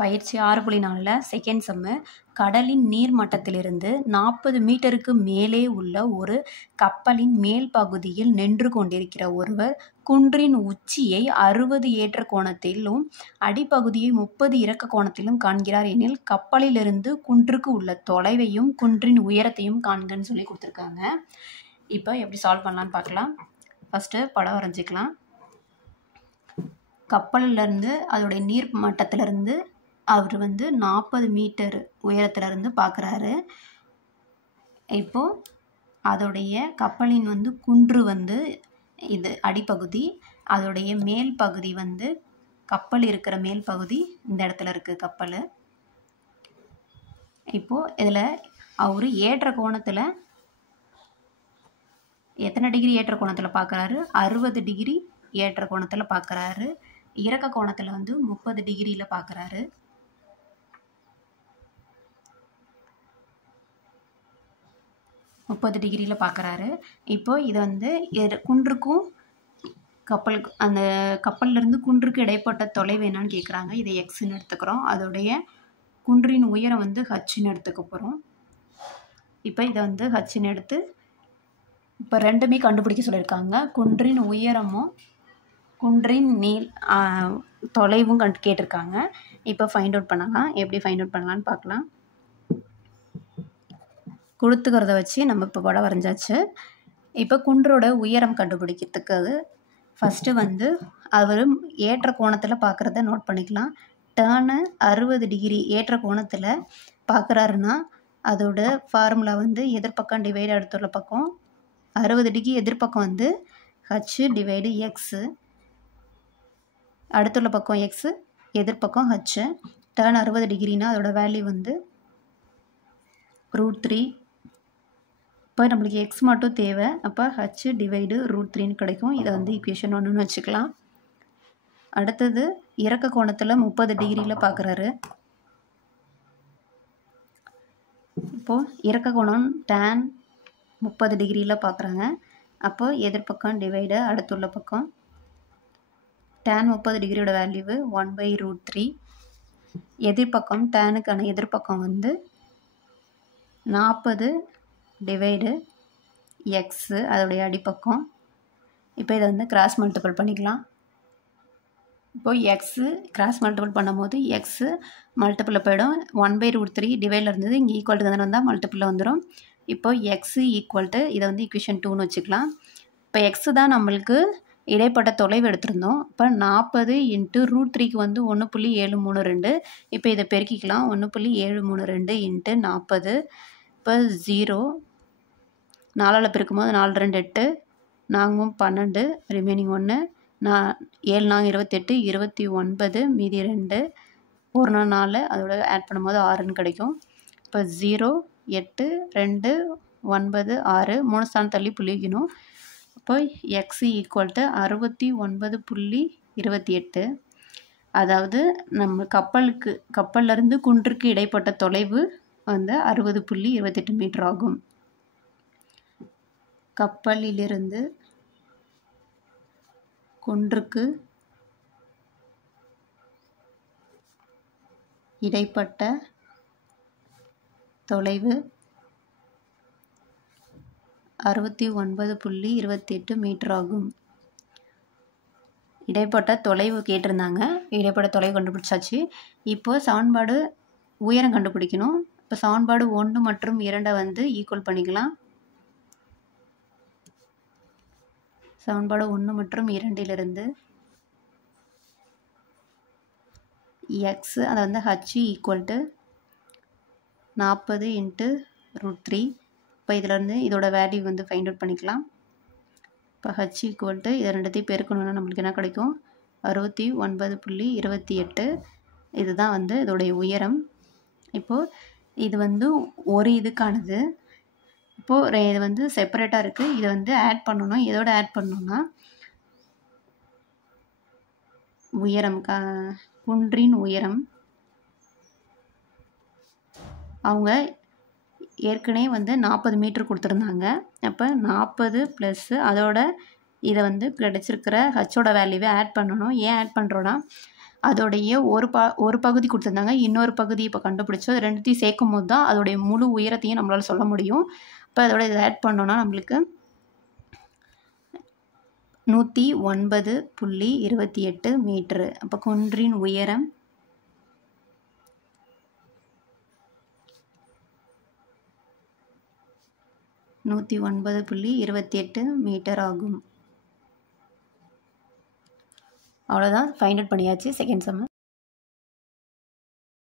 பயிற்சி 6.4 செகண்ட் சம்மு. கடலின் நீர் மட்டத்திலிருந்து 40 மீட்டருக்கு மேலே உள்ள ஒரு கப்பலின் மேல் பகுதியில் நின்று கொண்டிருக்கிற ஒருவர் குன்றின் உச்சியை 60 ஏற்ற கோணத்திலும் அடிப்பகுதியை 30 இறக்க கோணத்திலும் காண்கிறார் எனில் கப்பலிலிருந்து குன்றுக்கு உள்ள தொலைவையும் குன்றின் உயரத்தையும் காண்கன்னு சொல்லி கொடுத்துருக்காங்க. இப்போ எப்படி சால்வ் பண்ணலான்னு பார்க்கலாம். ஃபஸ்ட்டு படம் வரைஞ்சிக்கலாம். கப்பலிலேருந்து அதோடைய நீர் மட்டத்திலேருந்து அவர் 40 மீட்டர் உயரத்துலேருந்து பார்க்குறாரு. இப்போது அதோடைய கப்பலின் குன்று இது அடிப்பகுதி, அதோடைய மேல் பகுதி கப்பல் இருக்கிற மேல் பகுதி இந்த இடத்துல இருக்குது கப்பல். இப்போது இதில் அவர் ஏற்ற கோணத்தில் எத்தனை டிகிரி ஏற்ற கோணத்தில் பார்க்குறாரு? 60 டிகிரி ஏற்ற கோணத்தில் பார்க்குறாரு. இறக்க கோணத்தில் 30 டிகிரியில் பார்க்குறாரு. இப்போ இதை குன்றுக்கும் கப்பலுக்கு அந்த கப்பல்லேருந்து குன்றுக்கு இடைப்பட்ட தொலைவு என்னன்னு கேட்குறாங்க. இதை எக்ஸ்ன்னு எடுத்துக்கிறோம். அதோடைய குன்றின் உயரம் ஹச்சுன்னு எடுத்துக்க போகிறோம். இப்போ இதை ஹச்சுன்னு எடுத்து இப்போ ரெண்டுமே கண்டுபிடிக்க சொல்லியிருக்காங்க. குன்றின் உயரமும் குன்றின் தொலைவும் கேட்டிருக்காங்க. இப்போ ஃபைண்ட் அவுட் பண்ணலாம். எப்படி ஃபைண்ட் அவுட் பண்ணலான்னு பார்க்கலாம். கொடுத்துக்கிறத வச்சு நம்ம இப்போ படம் வரைஞ்சாச்சு. இப்போ குன்றோட உயரம் கண்டுபிடிக்கிறதுக்கு ஃபஸ்ட்டு அவர் ஏற்ற கோணத்தில் பார்க்குறத நோட் பண்ணிக்கலாம். டேர்னு 60 டிகிரி ஏற்ற கோணத்தில் பார்க்குறாருன்னா அதோட ஃபார்முலா எதிர்பக்கம் டிவைடு அடுத்துள்ள பக்கம் 60 டிகிரி எதிர்பக்கம் ஹச்சு டிவைடு எக்ஸு, அடுத்துள்ள பக்கம் எக்ஸு, எதிர்பக்கம் ஹச்சு. டேர்ன் 60 டிகிரினா அதோட வேல்யூ √3. இப்போ நம்மளுக்கு எக்ஸ் மட்டும் தேவை. அப்போ ஹச் டிவைடு √3ன்னு கிடைக்கும். இதை ஈக்குவேஷன் 1ன்னு வச்சுக்கலாம். அடுத்தது இறக்க கோணத்தில் 30 டிகிரியில் பார்க்குறாரு. இப்போது இறக்க கோணம் டேன் 30 டிகிரியில் பார்க்குறாங்க. அப்போது எதிர்பக்கம் டிவைடு அடுத்துள்ள பக்கம் டேன் 30 டிகிரியோட வேல்யூ 1/√3. எதிர்பக்கம் டேனுக்கான எதிர்பக்கம் 40 டிவைடு எக்ஸு, அதோடைய அடிப்பக்கம். இப்போ இதை கிராஸ் மல்டிபிள் பண்ணிக்கலாம். இப்போது எக்ஸு கிராஸ் மல்டிபிள் பண்ணும்போது எக்ஸு மல்டிபிளில் போயிடும். 1/√3 டிவைடில் இருந்தது இங்கே ஈக்குவல் டு வந்தால் மல்டிபிளில் வந்துடும். இப்போ எக்ஸு ஈக்குவல் டு இதை ஈக்குவேஷன் 2ன்னு வச்சுக்கலாம். இப்போ எக்ஸு தான் நம்மளுக்கு இடைப்பட்ட தொலைவு எடுத்திருந்தோம். இப்போ 40 × √3க்கு 1.732. இப்போ இதை பெருக்கிக்கலாம். 1.732 × 40. இப்போ 0 4ஆல் பெருக்கும்போது 4 2 8, 4 12, ரிமைனிங் 1, 7 4 28, 29, மீதி 2, 1 4, அதோட ஆட் பண்ணும்போது 6ன்னு கிடைக்கும். இப்போ 0 8 2 9 6, 3 ஸ்தானம் தள்ளி புள்ளி வைக்கணும். இப்போ எக்ஸ் ஈக்குவல் டு 69.28. அதாவது நம்ம கப்பல்லேருந்து குன்றுக்கு இடைப்பட்ட தொலைவு 60.28 மீட்டர் ஆகும். கப்பலிலிருந்து குன்றுக்கு இடைப்பட்ட தொலைவு 69.28 மீட்டர் ஆகும். இடைப்பட்ட தொலைவு கேட்டிருந்தாங்க. இடைப்பட்ட தொலைவு கண்டுபிடிச்சாச்சு. இப்போது சமன்பாடு உயரம் கண்டுபிடிக்கணும். இப்போ சமன்பாடு 1 மற்றும் 2 ஈக்குவல் பண்ணிக்கலாம். சமன்பாடு 1 மற்றும் 2லிருந்து எக்ஸ் அதை ஹச் ஈக்குவல் டு 40 × √3. இப்போ இதிலேருந்து இதோட வேல்யூ ஃபைண்ட் அவுட் பண்ணிக்கலாம். இப்போ ஹச் ஈக்குவல் டு இதை ரெண்டுத்தையும் பெருக்கணுன்னா நம்மளுக்கு என்ன கிடைக்கும்? 69.28. இதுதான் இதோடைய உயரம். இப்போது இது ஒரு இதுக்கானது. இப்போது இது செப்பரேட்டாக இருக்குது. இதை ஆட் பண்ணணும். எதோட ஆட் பண்ணணுன்னா உயரம் குன்றின் உயரம். அவங்க ஏற்கனவே 40 மீட்டர் கொடுத்துருந்தாங்க. அப்போ 40 ப்ளஸ் அதோட இதை கிடச்சிருக்கிற ஹச்சோட வேல்யூவை ஆட் பண்ணணும். ஏன் ஆட் பண்ணுறோன்னா அதோடைய ஒரு பகுதி கொடுத்துருந்தாங்க, இன்னொரு பகுதி இப்போ கண்டுபிடிச்சோம். அது ரெண்டுத்தையும் சேர்க்கும் போது தான் அதோடைய முழு உயரத்தையும் நம்மளால் சொல்ல முடியும். இப்போ அதோட இதை ஆட் பண்ணோன்னா நம்மளுக்கு 109.28 மீட்ரு. அப்போ குன்றின் உயரம் 109.28 மீட்டர் ஆகும். அவ்வளோதான், ஃபைண்ட் அவுட் பண்ணியாச்சு செகண்ட் சம்.